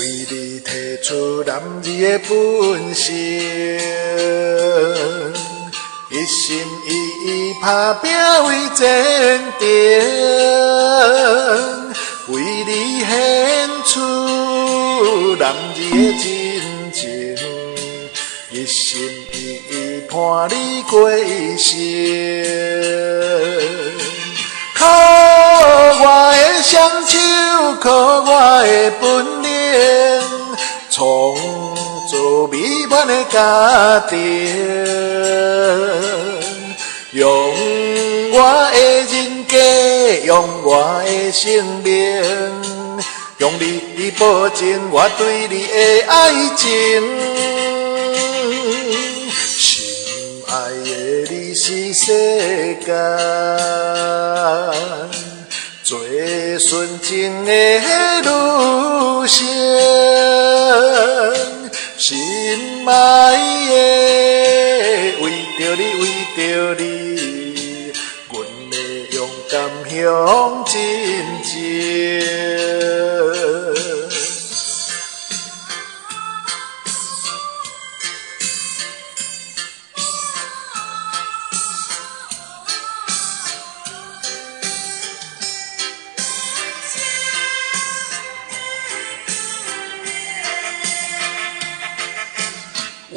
为你提出男儿的本性，一心一意打拼为前程，为你献出男儿的真情，一心一意伴你过一生。靠我的双手，靠我的本领，创造美满的家庭。用我的人格，用我的生命，用你保证我对你的爱情。心爱的你是世间最纯情的女性，心爱的，为着你，为着你，阮会勇敢向前进。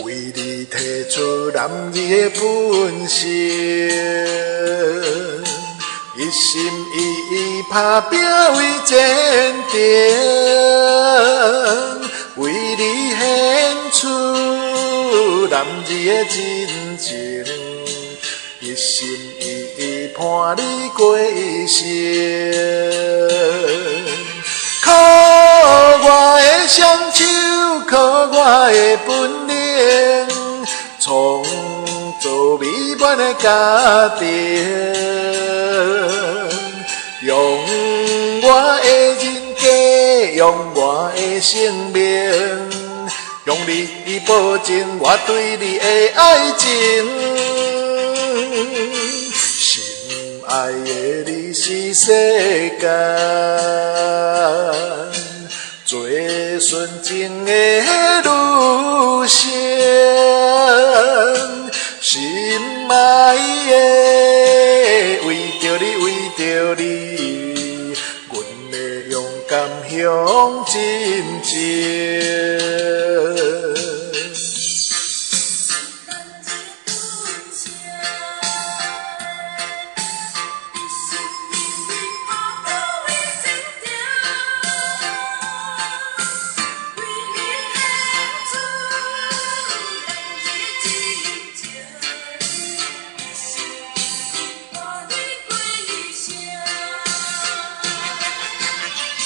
为你提出男儿的本性，一心一意打拼为前程，为你献出男儿的真情，一心一意伴你过一生。靠我的双手，靠我的本领，创造美满的家庭。用我的人格，用我的生命，用你保证我对你的爱情。心爱的你是世间最纯情的女性，心爱的，为着你，为着你，阮会勇敢向前进。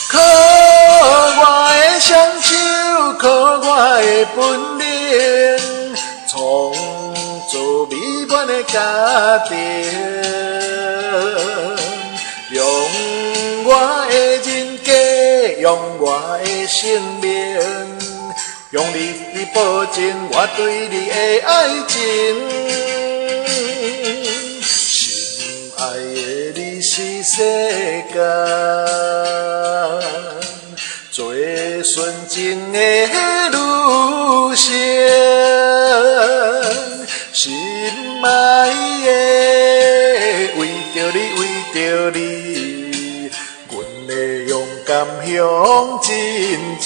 靠我的双手，靠我的本领，创造美满的家庭。用我的人格，用我的生命，用你保证我对你的爱情。心爱的你是世间最纯情的女性，心爱的，为着你，为着你，阮会勇敢向前进。